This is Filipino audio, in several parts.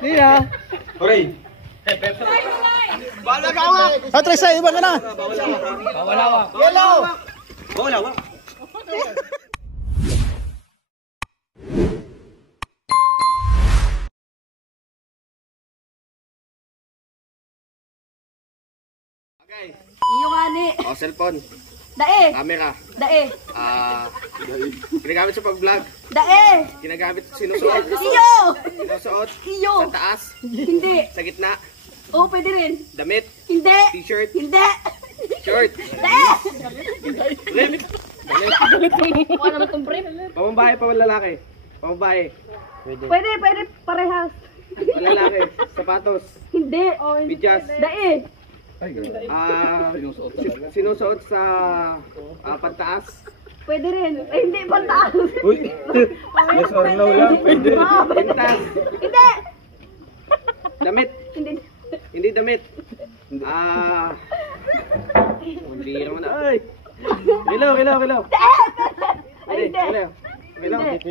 Hindi na. Hooray! Trace sa'yo, iba ka na. Bawalawak. Yellow. Bawalawak. Okay. Iyo nga ni. O, cellphone. Dae. Camera. Dae. Ginagamit sa pag-vlog. Dae. Ginagamit, sinusuot. Iyo. Sinusuot. Iyo. Sa taas. Hindi. Sa gitna. Oo, pwede rin. Damit. Hindi. T-shirt. Hindi. Shirt. Dae. Rim. Wala naman itong brief. Pambabae pa lalaki. Pambabae. Pwede parehas. Lalaki. Sapatos. Hindi. Bidyas. Dae. Sinusuot sa pantaas. Pwede rin. Hindi, pantaas. Uy. Yes or no lang. Pwede. Pintas. Hindi. Damit. Hindi. Hindi damit. Hindi naman. Ay. Kilaw. Hindi.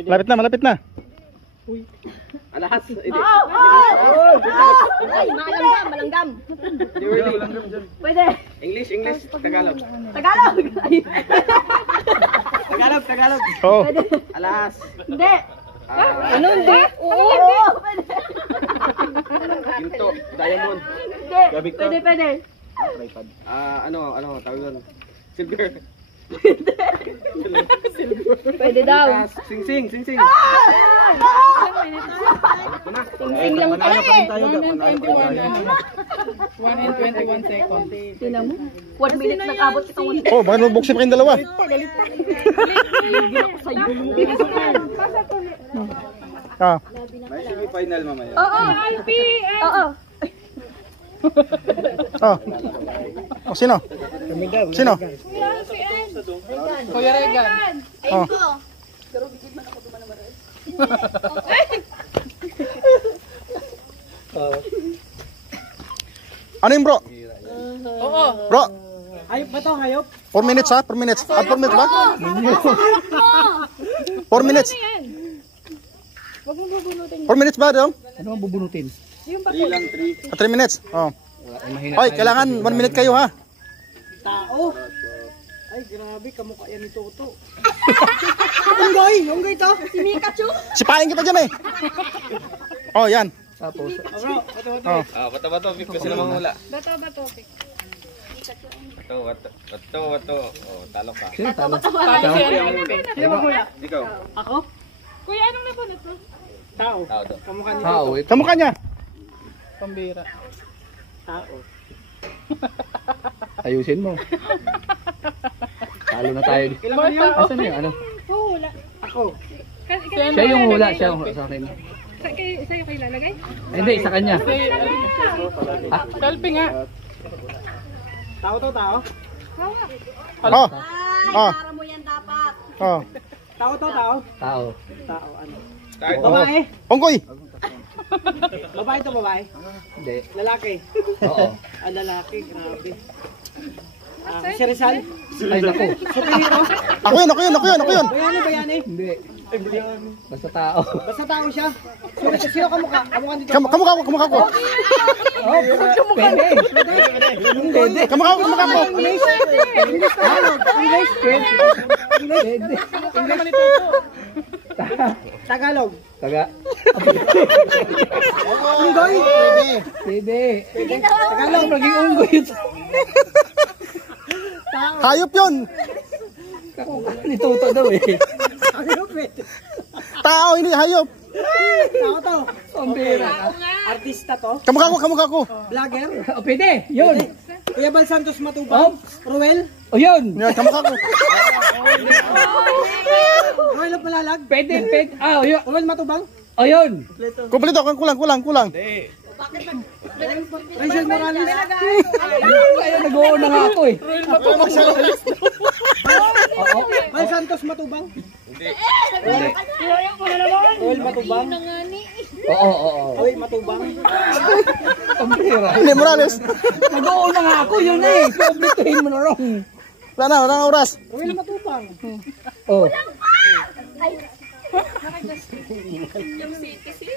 Malapit na. Alahas. Hindi. Ay, malanggam. Pwede. English. Tagalog. Tagalog. Tagalog. Oo. Alahas. Hindi. Ano hindi? Oo. Ginto. Diamond. Hindi. Pwede. Ano tawag doon? Silver. Pwede daw. Sing. Sing lang tayo. 1 and 21 seconds. Tingnan mo. 1 minute nag-abot itong 1 minute. Oh, baka nabuksin pa kayong dalawa. Sa'yo. May semi-final mamaya. Oo. Oo. Oh, sino? Sino? Kuya Regan. Oh. Ano yung bro? Oo. Bro? Hayop ba to? Hayop? 4 minutes ha? 4 minutes. 4 minutes ba? 4 minutes. 4 minutes ba daw? Ano ang bubunutin? 3 minutes. Oh. Hoy, kailangan 1 minute kayo ha. Tao. Ay, grabe. Kamukha yan ni Toto. Unggoy to. Si Mikachu. Sipahin kita dyan eh. Oh, yan. Tapos. Oh. Bato. Kasi namang hula. Bato. Bato. Oh, talo ka. Sino talo? Sino maghula? Ikaw. Ako? Kuya, anong nabunot mo? Tao. Tao to. Kamukha ni Tao, Toto. kamukha niya. Pambira. Tao. Ayusin mo. Talo na tayo. Ilan ba yun? Asan na yung ano? Hula. Ako. Siya yung hula, siya yung sa akin. Sa'yo kayo lalagay? Hindi, sa kanya. Selfie nga. Tao to, tao. Oh. Ay, para mo yan dapat. Oh. Tao to, tao. Tao. Tao, ano? Start. Babae. Onggoy. Babae to, babae. Hindi. Lalaki. Oo. Lalaki, grabe. Si Rizal. Ay, naku. Superhero. Ako yun. Bayani. Hindi. Basta tao. Basta tao siya. Sino kamukha? Kamukha dito. Kamukha ko. Pwede. Pwede. Kamukha ko. English. Pwede. Tagalog. Taga. Unggoy. Pwede. Tagalog. Maging unggoy ito. Hayop yun. Ni Toto daw eh. Tao, hindi hayop. Tao to. Pambira. Artista to. Kamukha ko. Vlogger. O, pwede. Yun. Kuya Bal Santos Matubang. Ruel. O, yun. Yan, kamukha ko. Ruel of Malalag. Pwede. Ah, o, yun. Ruel Matubang. O, yun. Kumpleto, kulang. Rachel Morales. Kaya nag-uuna nga ako eh. Bal Santos Matubang. Ruel Matubang. Oo. Ruel Matubang. Pambira. Hindi, Morales. Nag-uuna nga ako yun eh. Kumpletuhin mo na wrong. Wala na oras. Ruel Matubang. Oh. Yung city.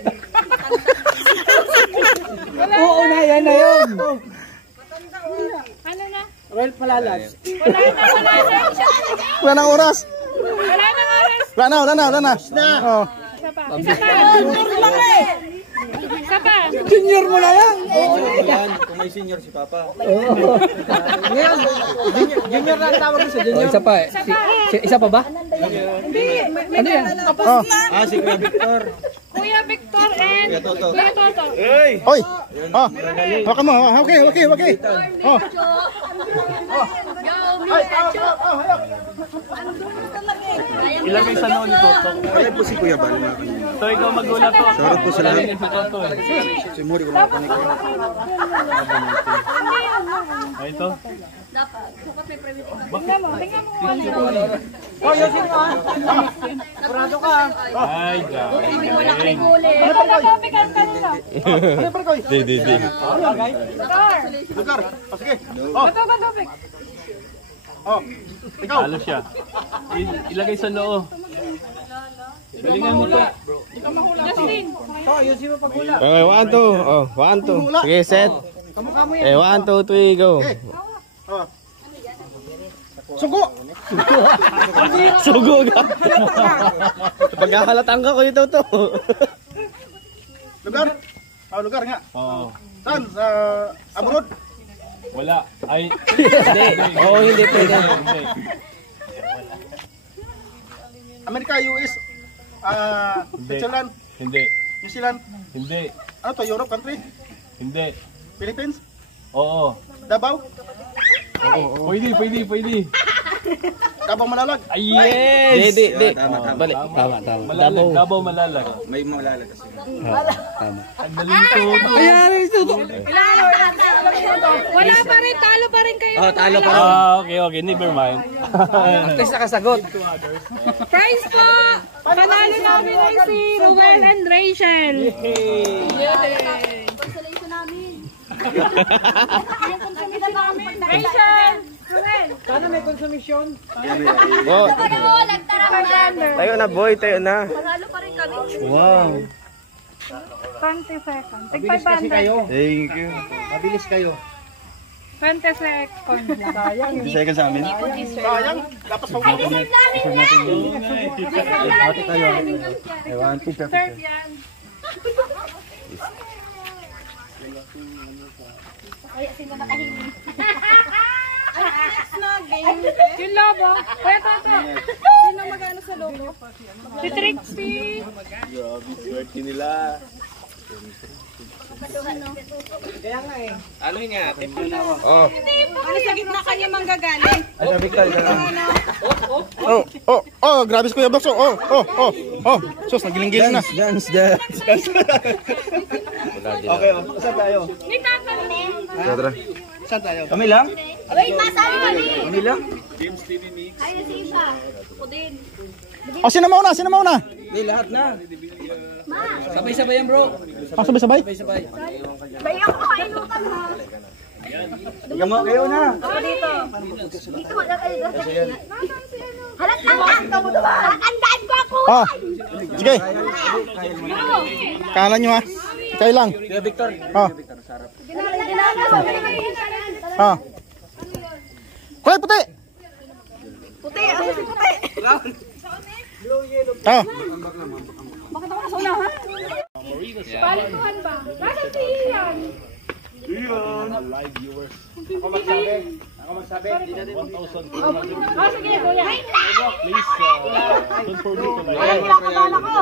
Oo na, yan na yun. Ano na? Royal Palalas. Wala na. Wala nang oras. Wala na oras. Wala na. Oh. Isa pa. Isa pa. Junior mo na yan. Yan, kung may senior si Papa. Ngayon, junior na ang tawag ko sa junior. Isa pa. Isa pa ba? Ano yan? Oh. Si Kuya Victor. Kuya Victor and Kuya Toto. Kuya Toto. Oy. Oh. Hawakan mo. Okay. Oh. Ilagay sa noon ni Toto. Kaya po si Kuya Bal. So ikaw magulat po. Sorry po sa lahat. Si Toto. Si Muri ko lang panik. Ay, ito. Tingnan mo kung ano. Oh, yun sino ah. Kurado ka. Ay, God. Wala kang huli. Ano pang topic ang kanina? Ano pa koy? Di. Star. Lugar. Oh, sige. Ito ang topic. Oh. Ikaw. Halo siya. Ilagay sa noo. Galingan mo to. Justin. Oh, yun sino paghula. Okay, 1, 2. Oh, 1, 2. Sige, set. Kamukha mo yan. Eh, 1, 2, 3, go. Oh. Sugo. Sugo ka. Pagkahalatan ka ko ito to. Lugar. Oh, lugar nga. Oo. Saan? Sa abroad? Wala. Ay. Hindi. Oo, hindi pwede. Hindi. Amerika, US, Switzerland, Hindi. New Zealand. Hindi. Ano to? Europe country? Hindi. Philippines? Oo. Davao? Pwede. Davao Malalag? Ay, yes! Hindi. Tama. Balik. Tama. Malalag. Davao malalag. May malalag kasi. Tama. Ang daling to. Ayan, ito. Wala pa rin. Talo pa rin kayo. Talo pa. Okay. Never mind. At least nakasagot. Prize po! Panalo namin ay si Ruel and Rachel. Consolation namin. Rachel! Ruel! Sana may konsumisyon. Oh, Ano mo, nagtarang na. tayo na boy, tayo na. Panalo pa rin kami. Wow. 20 seconds. Tig Mabilis kasi 500. kayo. Thank you. Mabilis kayo. 20 seconds lang. Sayang. Second sa amin. Sayang. Dapat sa Ay, deserve namin yan. Deserve namin yan. Third yan. Kaya sino nakahiling. Yung lobo. Kuya Toto. Sino magano sa lobo? Si Trixie. Swerte nila. Kaya nga eh. Oh. Ano sa gitna kanya manggagaling? Oh, grabe si Kuya Bakso. Oh. Sus, nagiling-giling na. Dance. Okay, saan tayo? May tatanong. Tara. Saan tayo? Kami lang? Wait, masabi kami. Kami lang? Ay, nasi isa. Ako din. Oh, sino mauna? Hindi, lahat na. Sabay-sabay yan, bro. Oh, sabay-sabay. Bayo ako kainutan ha. Kayo na. Ako dito. Dito, halatandaan ka mo diba? Halatandaan ko ako. Oh. Sige. Kala nyo ha. Kayo lang. Kuya Victor. Oh. Oh. Kulay puti. Puti, ako si puti. Oh. Bakit ako nasa unahan? Palituhan ba? Nasaan si Ian? Live viewers. Ako magsabi. 1,000. Oh, sige, kuya. Please, don't forget to like. Ay, kinakabahan ako.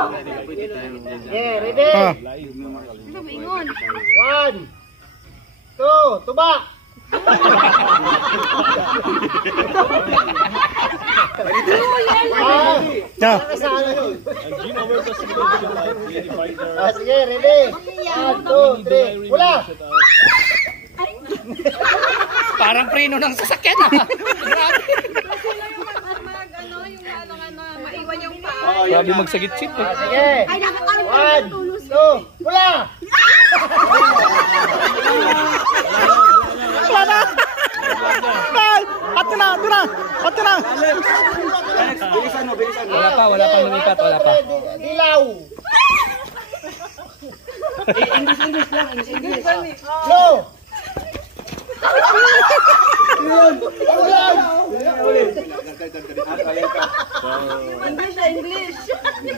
Yeah, ready? Oh. Live. Lumingon. 1, 2, tuba! Yeah. And Gino versus Medical Live. Lady Fighter. Sige, ready? 1, 2, 3, pula! Parang preno ng sasakyan ah. Maiwan yung paa. Grabe magsagit-sit eh. Sige! Ay, nakakaroon 1, 2, pula! Wala na. At na, ito na. At na. Bilisan mo, bilisan mo. Wala pa lumipat, wala pa. Dilaw. English lang, English. Blow. English.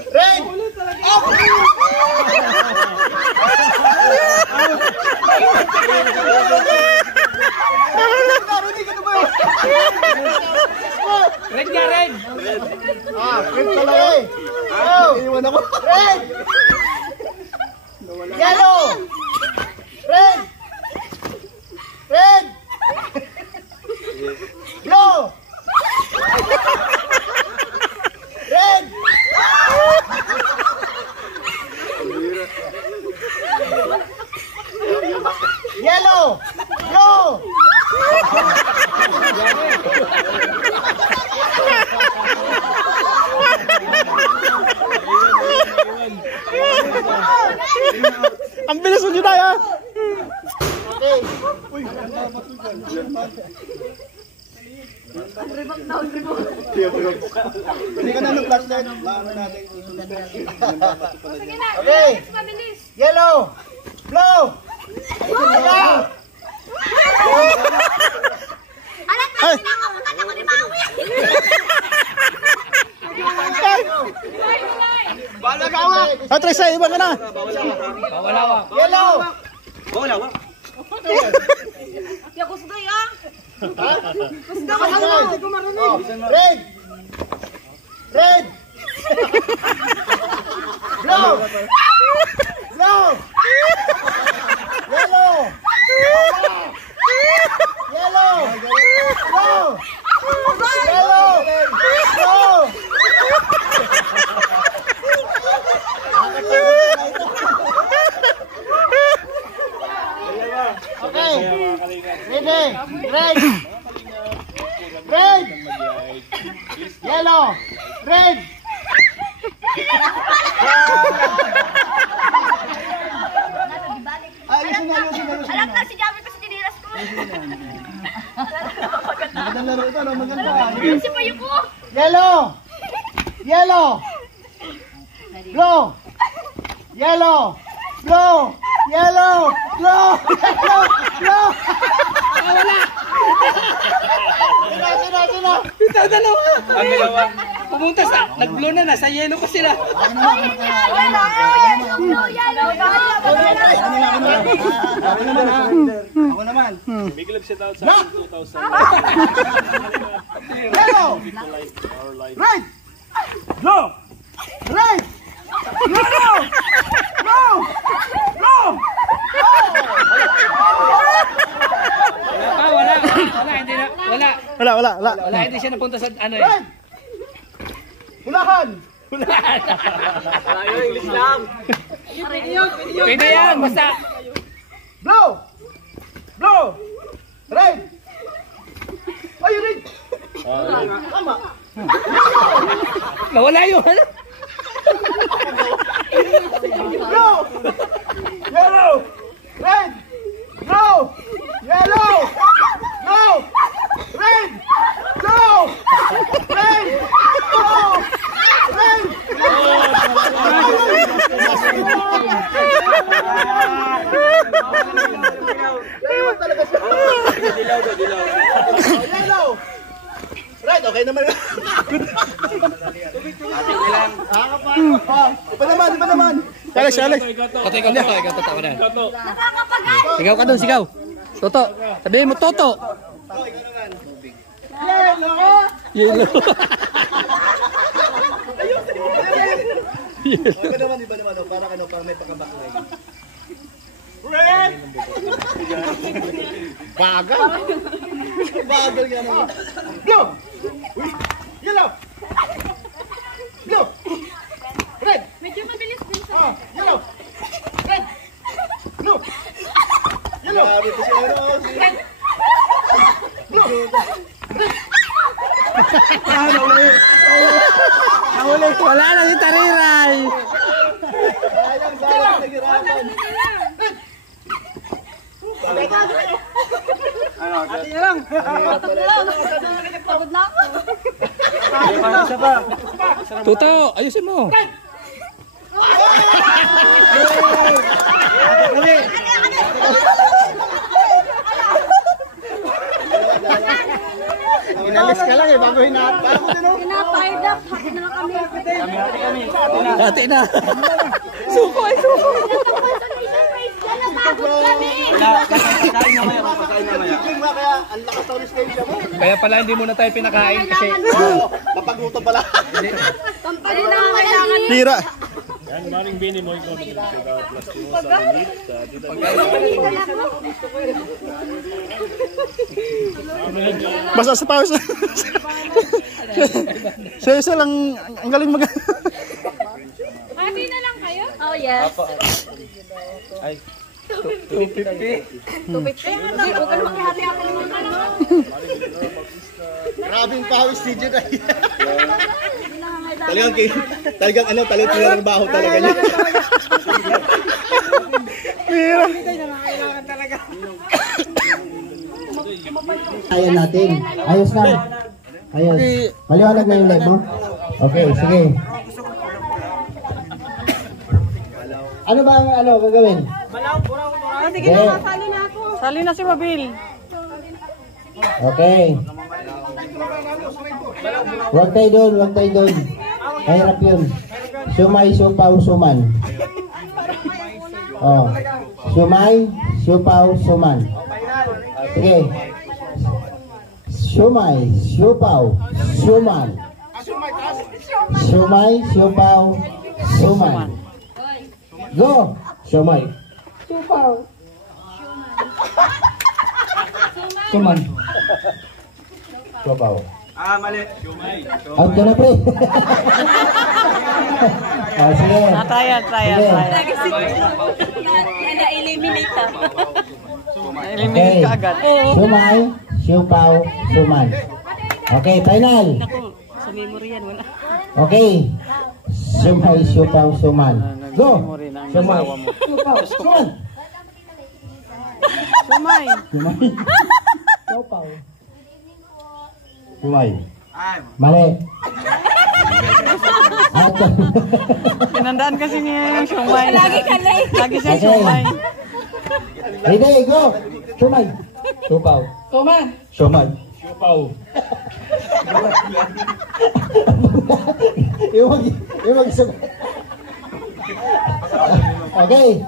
Red. Red nga, red. Red talaga eh. Iiwan ako. Red. Yellow. Red. Red. Blue. Red. Yellow. Blue. Ang bilis mo, Juday, ha? Okay. Hindi ka na ng flashlight. Maano natin. Sige na, Okay. mabilis. Yellow. Blue. Yellow. Alam Ay! ako ni Maui. Ay, Tracy, iba ka na. Wala wa. Yellow. Kaya kusgay ah. Red. Red. Blue. Blue. Yellow. Yellow. Blue. Yellow. Blue. Okay. Ready. Red. Red. Yellow. Red. Alam na si Jamie kasi tiniras ko. Magandang laro ito, no? Maganda. Si Payo ko. Yellow. Yellow. Blue. Yellow. Blue. Yellow. Blue. Yellow. Blue. Sino? Ito, dalawa. Ang dalawa. Pumunta sa, nag-blue na, nasa yellow pa sila. Ako naman. Big love shout out sa 2000. Yellow. Red. Blue. Red. Yellow. Blue. Blue. Wala, hindi na, Wala. hindi siya napunta sa ano eh. Red. Hulahan. Pwede yan, basta. Blue. Blue. Red. Ay, red. Tama. Nawala yun. Blue. Yellow. Red. Blue. Yellow. Blue. Red. Blue. Red. Blue. Red. Yellow. Red. Okay naman. Iba naman. Alex. Toto, ikaw tatawa na. Sigaw ka doon, sigaw. Toto, sabihin mo, Toto. Yellow. Iba naman. Parang may pakabaklay. Bagal nga naman. Blue. Yellow. Blue. Red. Medyo mabilis din sa. Yellow. Red. Blue. Yellow. Grabe to si Eros. Wala na si Tariray. Sayang, naghirapan. Ate niya lang. Pagod na ako. Toto, ayusin mo. Inalis ka lang eh, bago hinahapon. Pinapired up. Hati na lang kami. Hati na. Suko ay suko. Napagod kami. Kaya pala hindi muna tayo pinakain kasi Mapagluto pala. Pampali na kailangan. Tira. Yan, maring bini mo ikaw sa plastiko sa limit. Basta sa pawis. Siya lang, ang galing mag... Hati na lang kayo? Oh, yes. Ay. 250. Huwag ka na makihati-hati naman. Grabing pawis si Jed. Talagang ano, talagang baho talaga niya. Ayan natin. Ayos na. Ayos. Maliwanag na yung live mo? Okay, sige. Ano ba ang gagawin? Sige na, sali na ako. Sali na si Mabil. Okay. Huwag tayo doon. Mahirap yun. Sumay, supaw, suman. Oh. Sumay, supaw, suman. Sige. Sumay, supaw, suman. Sumay, supaw, suman. Go! Sumay. Suman. Supaw. Mali. Out ka na, pre. Oh, sige. Trial. Na-eliminate ka. Okay. Sumay, siupaw, suman. Okay, final. Sa memory yan, wala. Okay. Sumay, siupaw, suman. Go! Sumay, siupaw, suman. Sumay. Sumay. Siupaw. Sumay. Mali. Pinandaan kasi niya yung sumay. Lagi ka na eh. Lagi siya Okay. sumay. Ready, go! Sumay. Siupaw. Sumay. Sumay. Siupaw. Iwag sumay. Okay.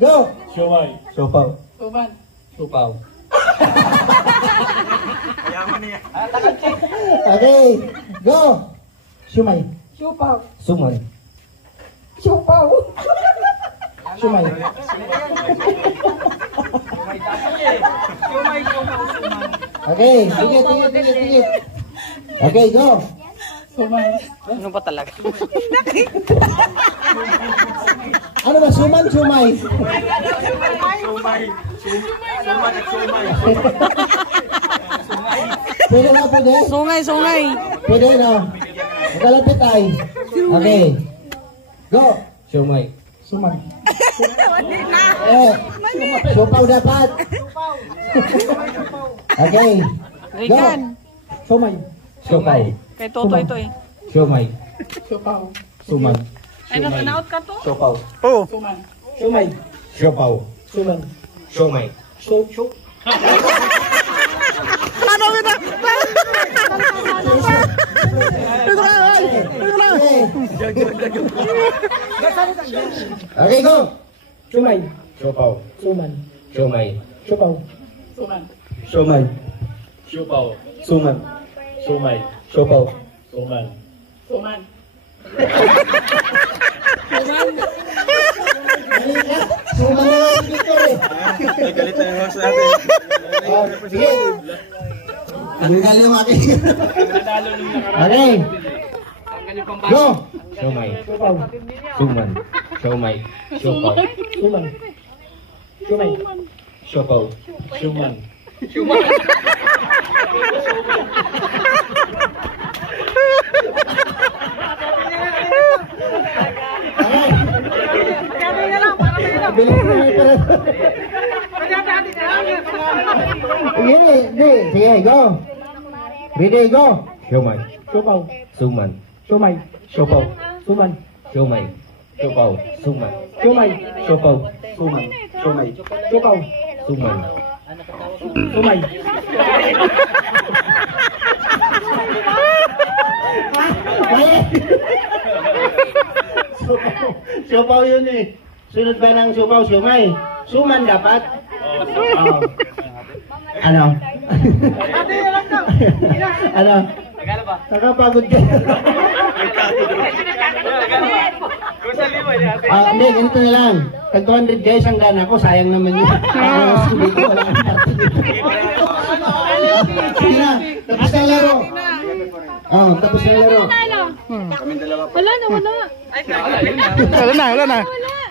Go! Siumay. Siupaw. Sumay. Siupaw. Okay. Go! Sumay. Siupaw. Sumay. Siupaw. Sumay. Okay, sige. Okay, go. Ano ba talaga? Ano ba, sumay? Pwede na, pwede? Sungay. Pwede na. Makalapit ay. Okay. Go. Sumay. Supaw dapat. Okay. Regan. Sumay. Supaw. Kay Toto ito eh. Sumay. Suman. Ay, na-out ka to? Supaw. Oh. Sumay. Supaw. Suman. Sumay. Ano ba? Okay, go. Sumay. Supaw. Suman. Sumay. Supaw. Sumay. Siupaw. Suman. Sumay. Supaw. Suman. Suman na nga si Victor eh. Galit na yung host natin. Sige. Ang galing yung aking. Nanalo nung nakaraan. Okay. Go. Siumay. Supaw. Suman. Siumay. Siupaw. Suman. Sumay. Siupaw. Siuman. Bilis na yung pera. Sige, go. Ready, go. Siomay. Siopaw. Suman. Siomay. Siopaw. Suman. Siomay. Siopaw. Suman. Siomay. Siopaw. Sumay. Sumay. Siopaw. Suman. Sumay. Siopaw yun eh. Sunod ba ng siopaw, siomay? Suman dapat. Oh. Ano? Ano? Nakapagod ka. Hindi, ganito na lang. Tag 200 guys ang gana ko, sayang naman yun. Sige ko, wala kang party dito. Sige na, tapos na laro. Tapos na laro. Wala na.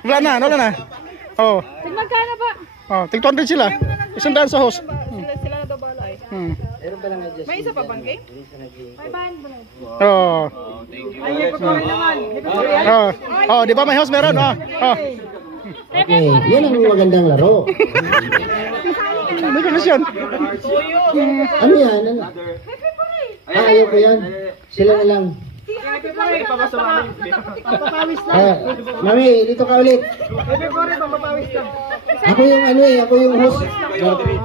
Wala na. Oh. Magkano ba? Oh, tig 200 sila. Isang daan sa host. Sila na daw balay. May isa pa bang game? May bahan ba na? Oh. Ay, ipapuri naman. Oh, di ba may host meron? Oh. Okay, yan ang magandang laro. May komisyon. Ano yan? Ano? Ayaw ko yan. Sila na lang. Papapawis lang. Mami, dito ka ulit. Ipapuri, papapawis lang. Ako yung ano eh, ako yung host.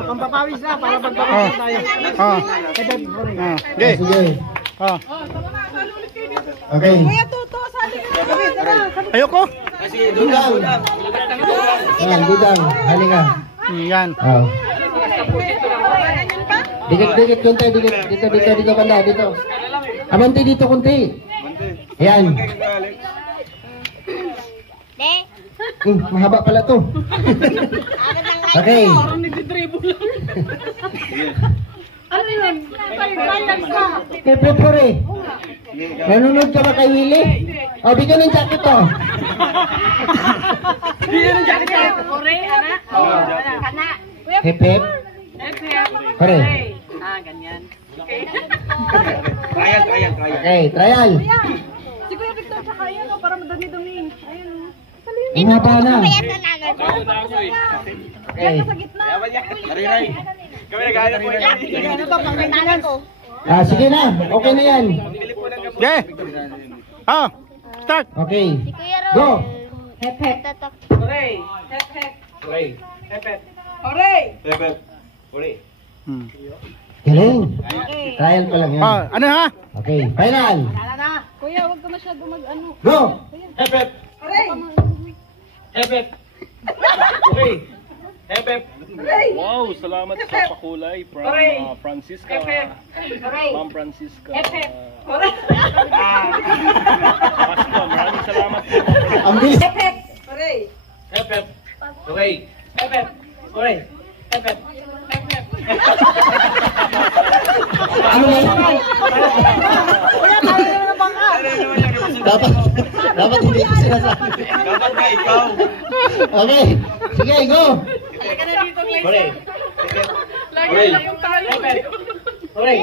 Pampapawis lang para magpapawis tayo. Okay. Sige. Okay. Kuya Tuto, sali ka na. Ayoko. Gudang. Yan, gudang. Halika. Yan. Oh. Dikit-dikit kunti, dito kanda, dito. Abante dito kunti. Yan. Mahaba pala to. Okay. Ano yun? Pepepore. Nanonood ka ba kay Willie? O, bigyan ng jacket to. Kore, anak. Kana. Hep-hep. Pare. Ganyan. Okay, trial. Si Kuya Victor tsaka yan, para madami-dumi. Ayun. Umaba na. Okay. Sa gitna. Ano ba, pang maintenance? Sige na. Okay na yan. Okay. Start. Okay. Go. Hooray! Hep, hep. Hooray. Hep, hep. Hooray! Hooray. Galing. Trial pa lang yan. Ano ha? Okay, final. Tala na. Kuya, huwag ka masyado mag-ano. Go. Hep hep. Hooray! Hep hep. Hooray. Hep hep. Hooray! Wow, salamat sa pakulay from Francisca. Hooray! Ma'am Francisca. Hooray! Pastor, maraming salamat po. Ang bilis. Hep, hep. Hooray! Hep hep. Hooray. Hep, hep. Hooray! Hep, hep. Hep, hep. Ano ba? Kuya, tayo na ng bangka. Dapat hindi ko sinasabi. Dapat nga ikaw. Okay. Sige, go. Hooray. Lagi lang yung talo. Hooray.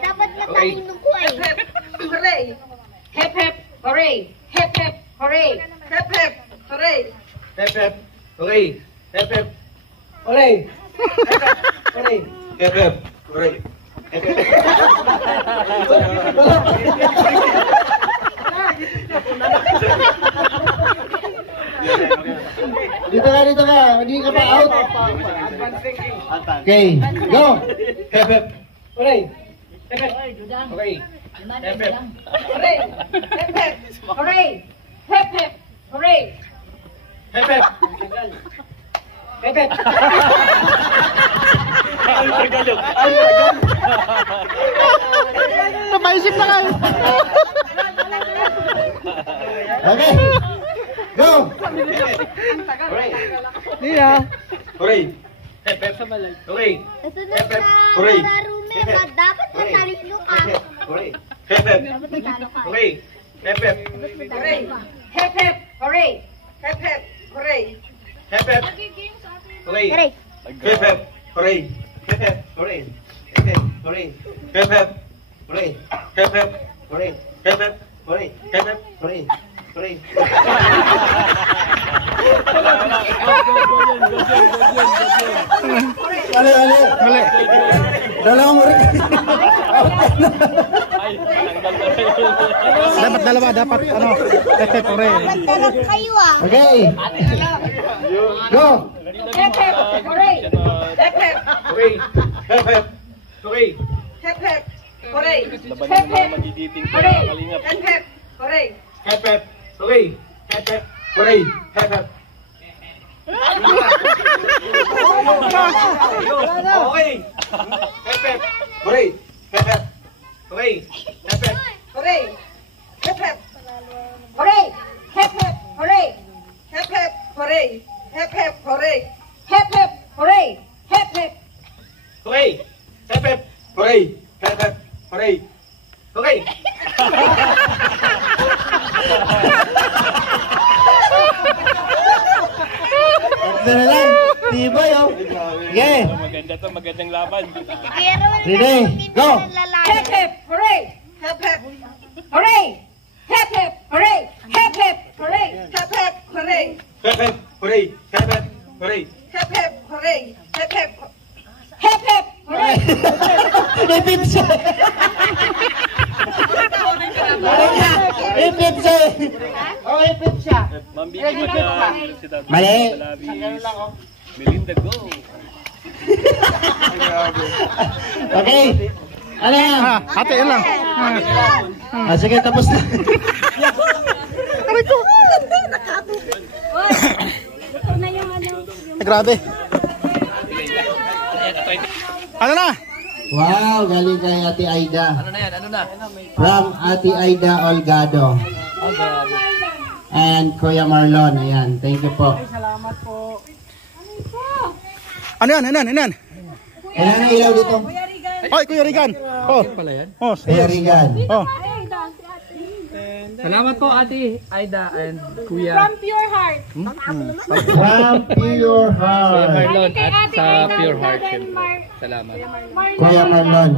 Dapat matalino ko eh. Hooray! Hep hep, hooray! Hep hep, hooray! Hep, hep. Hooray! Hep hep. Hooray. Hep hep. Hooray! Hooray! Hep hep. Hooray. Dito ka. Hindi ka pa out. Okay, go. Hep hep. Hooray! Hep hep. Hooray. Hep hep. Hooray! Hep, hep. Hooray! Hep hep, hooray! Hep hep. Hep, hep. Napaisip na kayo. Okay. Go. Hooray. Hindi ah. Hooray. Hep hep. Hooray. Nasunod na Hooray. Rume, dapat matalino ka. Hooray. Hep hep. Dapat matalo ka. Hooray. Hep hep. Hooray! Hep hep, hooray! Hep, hep. Hooray! Hep hep. Hooray. Hooray! Hep hep. Hooray. Hep hep. Hooray. Hep hep. Hooray. Hep hep. Hooray. Hep hep. Hooray. Hep hep. Hooray. Hep hep. Hooray. Hooray. Mali. Mali. Dalawang ring. Ay, tanggal na rin. Dapat dalawa, dapat ano. Hep, hooray. Okay. Go. Hep, hep, hooray. Hep, hep, Okay. Hep, hep. Okay. hep, hep, hooray. Laban Hep, ng mga hep, magigiting ko hooray. na kalingap. Hep, hep, hooray. Hep, hep. Okay. Hep, hep. Hooray. Hep, hep. Okay. Hep, hep. Hooray. Hep, hep. Okay. Hep, hep. Hooray. Hep, hep. Hooray. Hep, hep, hooray. Hep, hep, hooray. Hep, hep, hooray. Hep, hep, hooray. Hep, hep. Okay. Hep, hep. Hooray. Hep, hep. Hooray. Okay. Ito na lang. Tibay, oh. Okay. Magandang laban. Ready? Go. Hep, hep, hooray. Hep, hep, hooray. Hep, hep, hooray. Hep, hep, hooray. Hep, hep, hooray. Hep, hep. Hooray. Hep, hep. Hooray. Hep, hep, hooray. Hep, hep. Hep, hep, hooray. May pizza. May pizza. Okay, pizza. Mambigay pa na Universidad. Mali. Melinda, go. Okay. Ano yan? Ate, yun lang. Sige, tapos na. Grabe. Ano na? Wow, galing kay Ate Aida. Ano na yan? Ano na? From Ate Aida Olgado. And Kuya Marlon. Ayan, thank you po. Ano yan? Ano yan? Kailan ang ilaw dito? Oy, Kuya Rigan. Oh. Pala yan. Oh, Kuya Rigan. Oh. Salamat po Ate Aida and Kuya From pure heart. From Pure Heart. Marlon Kay at Ate sa Aida, Pure Heart. then syempre. Mar- Salamat. Kuya Marlon.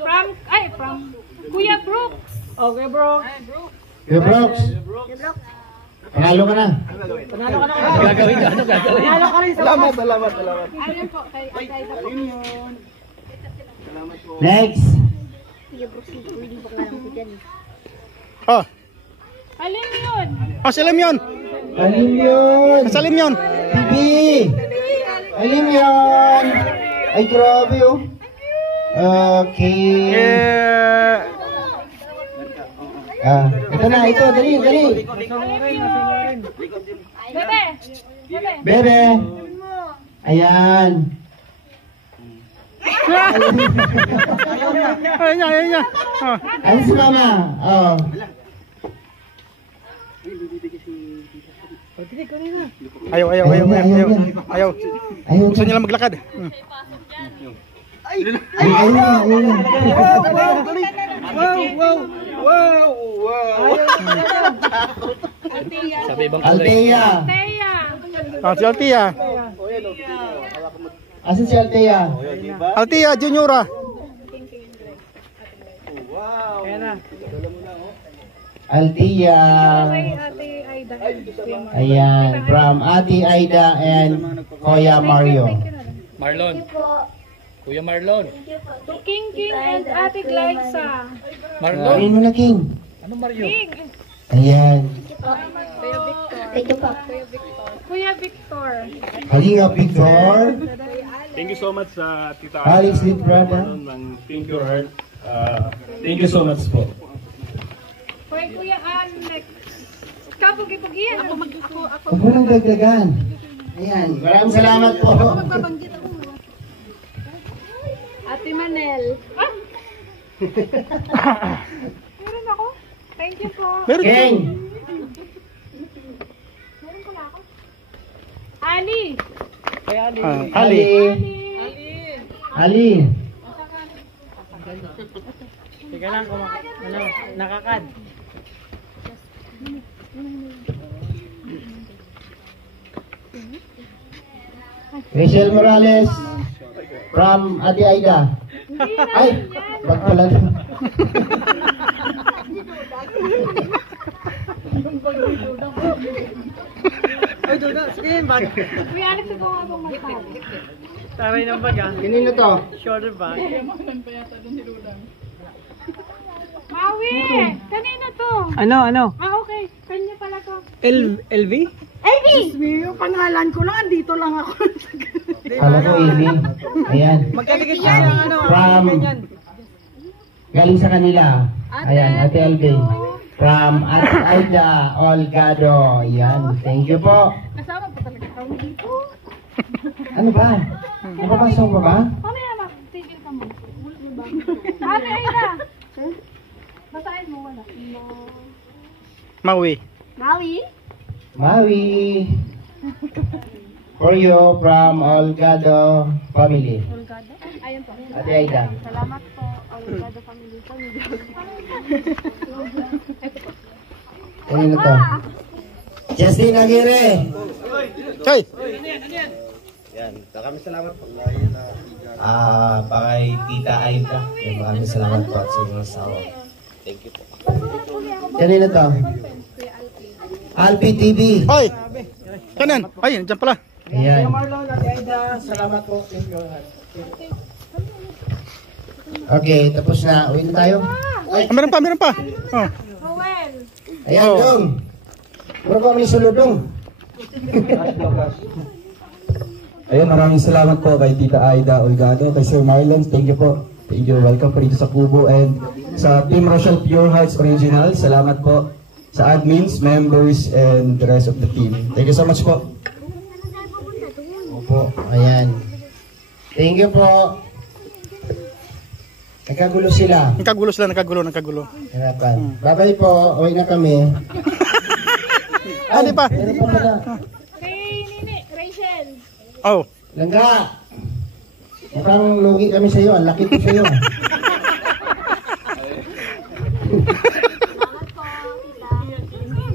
From Kuya Brooks. Okay, bro. Kuya Brooks. Panalo ka na. Gagawin ka? Ano gagawin? Salamat. Ayun po, kay Ate Aida po. Next. Oh. Alin yun? Oh, salim yun. Alim yun. Salim yun. Bibi. Alim yun. Ay, grabe oh. Okay. Ito na, ito. Dali. Bebe! Bebe. Ayan. Ayun niya. Oh. Ano si mama? Oh. Ayaw. Ayaw. Gusto nilang maglakad. Ayaw na. Sabi ibang kulay. Althea. Teya! Oh, si Altia. Asan si Althea? Altia Juniora. Althea. Kay Ate Aida. Ayan. From Ate Aida and Kuya Mario. Marlon. Kuya Marlon. To King and Ate Glyza. Marlon. Kain mo na, King. Ano Mario? King! Ayan. Kuya Victor. Kuya Victor. Halinga Victor. Thank you so much sa Tita Alex Librada. ng Team Pure Heart. Thank you so much po. Kay Kuya Alex. Kapugi-pugian. Ako. Huwag mo nang dagdagan. Ayan. Maraming salamat po. Ate Manel. Meron ako? Thank you po. King. Meron pala ako. Ali. Ali. Ali. Teka lang, nakakad. Rachel Morales. From Ate Aida. Ay, wag pala. Ay, Duda, Sige, bag. Kuya Alex, ito nga bang magsabi? Taray ng bag ah. Kanino to? Shoulder bag. Maui! Kanina to? Ano? Ah, okay. Kanya pala to. LV? Elvis! Yung pangalan ko lang, andito lang ako. Kala ko Amy. Ayan. Magkaligid siya ng ano. From, Ganyan. galing sa kanila. Ayan, Ate Elvin. From Ate Aida Olgado. Ayan, thank you po. Kasama po talaga kami dito. Ano ba? Napapasok mo ba? Mamaya na, tigil ka mo. Ate Aida! Basahin mo, wala. Maui. Maui? Maui. For you from Olgado family. Olgado? Ayun po. Ate Aida. Salamat po, Olgado family. Kanino to? Justin Aguirre. Hey! Kay Tita Aida. Maraming salamat po at sa inyong asawa. Thank you po. Kanino to? Alpi TV. Hoy! Kanan! Ay, dyan pala. Ayan. Marlon, Ate Aida, salamat po. Thank you. Okay, tapos na. Uwi na tayo. Ah, meron pa. Oh. Rowel! Ayan, dong. Puro ko may sulod, dong. Ayun, maraming salamat po kay Tita Aida Olgado, kay Sir Marlon, thank you po. Thank you, welcome po dito sa Kubo, and sa Team Rochelle Pure Hearts Original, salamat po sa admins, members, and the rest of the team. Thank you so much po. Opo, ayan. Thank you po. Nagkagulo sila. Nagkagulo. Harapan. Bye-bye po. Uwi na kami. Ano pa? Meron pa pala. Kay Nini, Rachel! Oh. Langga. Mukhang lugi kami sa iyo. Ang laki ko sa iyo.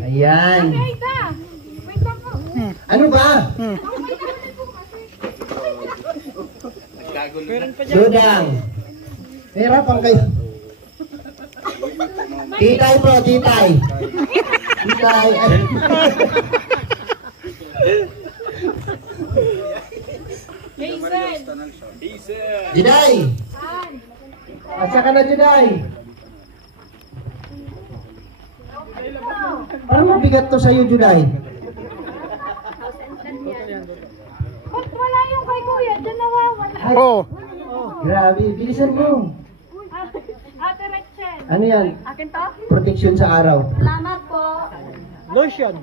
Ayan. Aida! Wait lang po. Ano ba? Dudang. Hirapan kayo. Titay po, titay. Titay. Jason! Juday. At saka na Juday. Parang mabigat to sa'yo, Juday. Ba't wala yung kay Kuya? Diyan nawawala. Oh. Grabe, bilisan mo. Ate Rachel! Ano yan? Akin to? Protection sa araw. Salamat po. Lotion.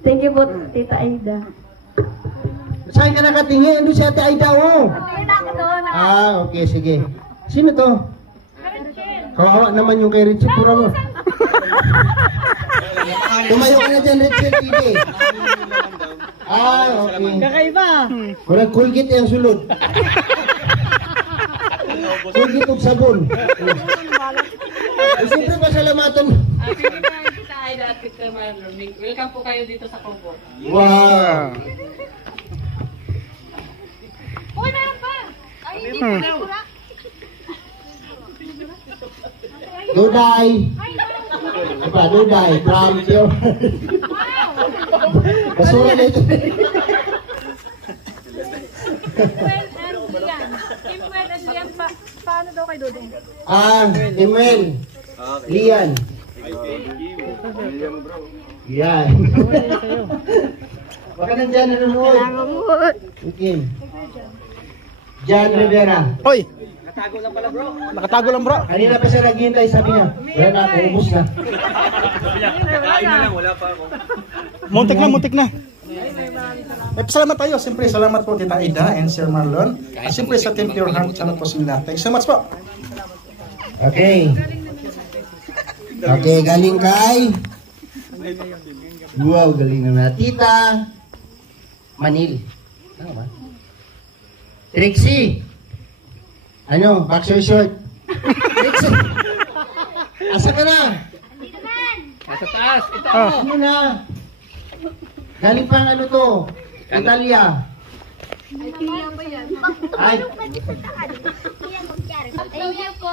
Thank you po, Tita Aida. Saan ka nakatingin? Doon si Ate Aida, oh. Tingin ako doon. Okay, sige. Sino to? Rachel! Kawawa naman yung kay Richie Pura mo. Tumayo ka na dyan, Richie TV. Okay. Kakaiba. Walang Colgate yung sulod. Colgate og sabon. Siyempre pasalamatan. Tita Aida at Tita Marlon, welcome po kayo dito sa Kubo. Wow. Uy, meron pa! Ay, hindi ko na pura. Duday. Apa, Duday. From Pure. Basura na ito. Timwell and Lian. Timwell and Lian, paano daw kay Dudong? Emel. Lian. Yan. Baka nandyan nanonood. Okay. Jan Rivera. Hoy. Nakatago lang pala, bro. Nakatago lang, bro. Kanina pa siya naghihintay, sabi niya. Wala na ako, ubus na. Kain na lang, wala pa ako. Muntik na. Salamat tayo. Siyempre, salamat po Tita Aida and Sir Marlon. At siyempre sa Team Pure Heart, salamat po sa nila. Thank you so much po. Okay. Okay, galing kay... Wow, galing na Tita Manil. Ano ba? Trixie. Ano? Boxer short. Trixie. Asa ka na? Nasa taas, ito. Ano na? Galing pang ano to? Italia. Ay. Thank you po.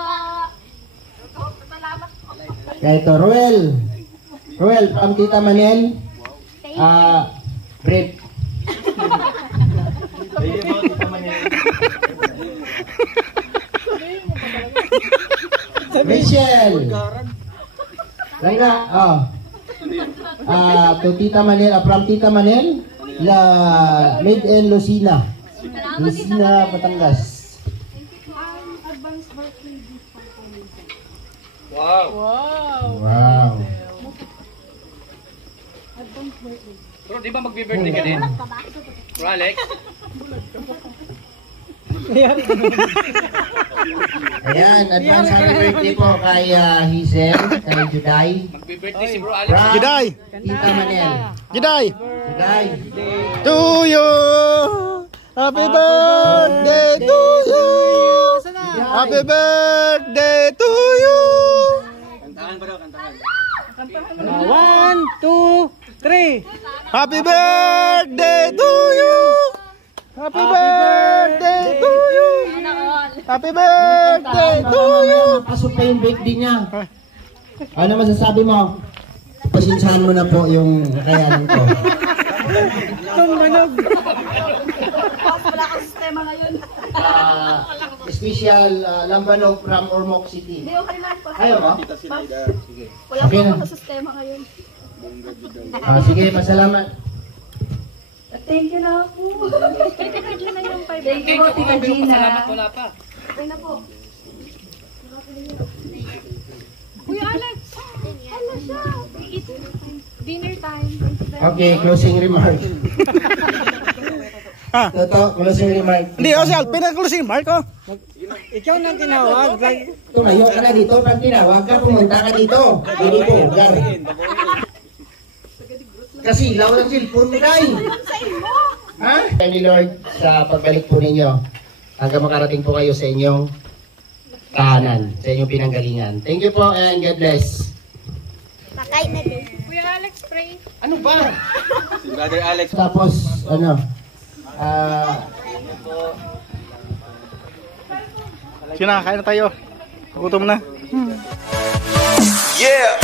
Kaya ito, Ruel. Ruel, from Tita Manel. Brief. Rachel. Langga, to Tita Manel, from Tita Manel, la made in Lucina. Lucina, Batangas. Wow. Bro, di ba magbe-birthday ka din? Bro, Alex? Ayan, advance happy birthday po kay Hazel, kay Juday. Magbe-birthday si Bro Alex. From Giday! Tita Manel. Giday! Juday. To you! Happy birthday to you! Happy birthday to you! Kantahan ba daw, kantahan? 1, 2, 3. Happy birthday to you! Happy birthday to you! Happy birthday to you! Pasok pa yung birthday niya. Ano masasabi mo? Pasensyahan mo na po yung kakayanan ko. Tumanog. Wala kang sistema ngayon. Special lambanog from Ormoc City. Hindi, okay lang po. Ayaw mo? Sige. Wala Okay na. po sa sistema ngayon. Sige, pasalamat. Thank you na po. Thank you na yung 5. Thank you po, Tita Pero Gina. pasalamat, wala pa. Okay na po. Kuya Alex! Ano siya? Dinner time. Okay, closing remark. Toto, closing remark. Hindi, o siya, pinag-closing mark ko. Ikaw nang tinawag. Tumayo ka na dito, pag tinawag ka, pumunta ka dito. Hindi po, gan. Kasi ilaw ng cellphone mo, guys. Ha? Ni Lord, sa pagbalik po ninyo, hanggang makarating po kayo sa inyong tahanan, sa inyong pinanggalingan. Thank you po and God bless. Nakain na din. Kuya Alex, pray. Ano ba? Si Brother Alex. Tapos, ano, Sina, kain na tayo. Gutom na. Yeah.